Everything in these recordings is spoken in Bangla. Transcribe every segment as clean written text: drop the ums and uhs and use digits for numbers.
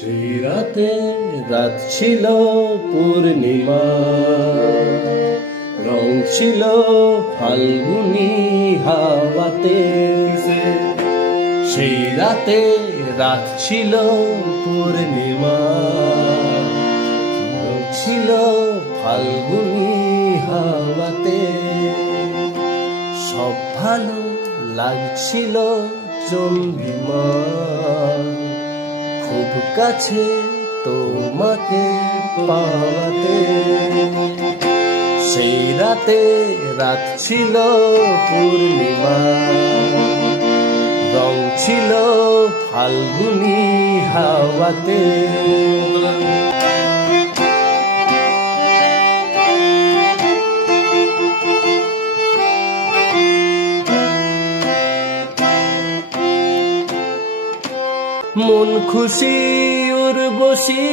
সেই রাতে রাত ছিল পূর্ণিমা, রং ছিল ফাল্গুনি হাওয়াতে। সেই রাতে রাত ছিল পূর্ণিমা, রং ছিল ফাল্গুনি হাওয়াতে। সব ভালো লাগছিল চন্দ্রিমা, খুব কাছে তোমাকে পাওয়াতে। সেই রাতে রাত ছিল পূর্ণিমা, রং ছিল ফাল্গুনি হাওয়াতে। মন খুশি উর্বশী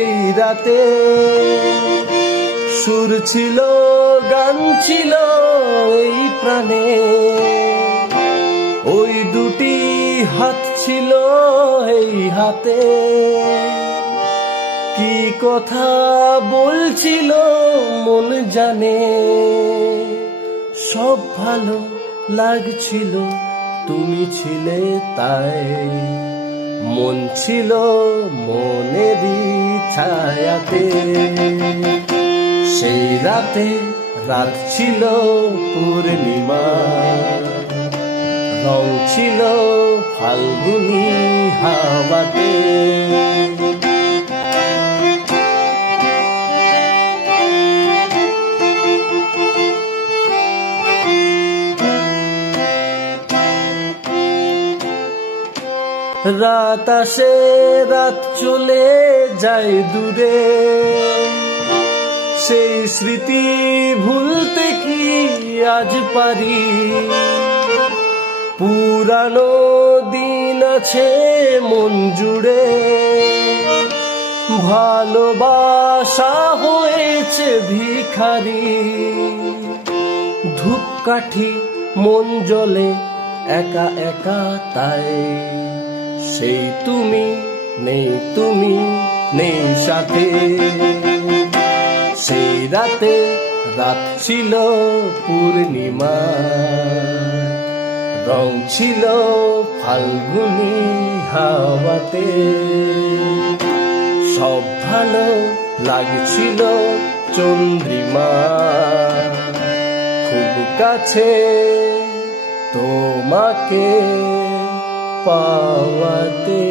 এই রাতে, সুর ছিল গান ছিল এই প্রাণে। ওই দুটি হাত ছিল এই হাতে, কি কথা বলছিল মন জানে। সব ভালো লাগছিল তুমি ছিলে তাই, মন ছিল মনেরই ছায়াতে। সেই রাতে রাত ছিল পূর্ণিমা, রং ছিল ফাল্গুনি হাওয়াতে। রাত আসে রাত চলে যায় দূরে, সেই স্মৃতি ভুলতে কি আজ পারি। পুরানো দিন আছে মন জুড়ে, ভালোবাসা হয়েছে ভিখারি। ধূপকাঠি মন জ্বলে একা একা তাই, সেই তুমি নেই সাথে। সেই রাতে রাত ছিল পূর্ণিমা, রং ছিল ফাল্গুনি হাওয়াতে। সব ভালো লাগছিল চন্দ্রিমা, খুব কাছে তোমাকে পাওয়াতে।